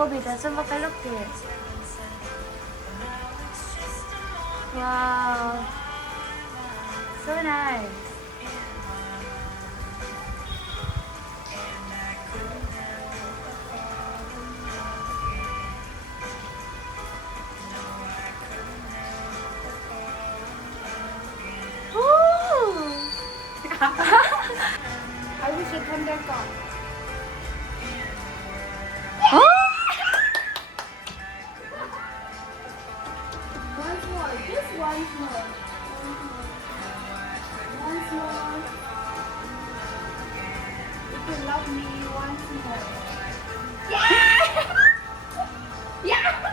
Kobita, look it. Wow. So nice. Ooh. I wish it come back on. Once more, just once more. Once more. You can love me once more. Yeah! Yeah!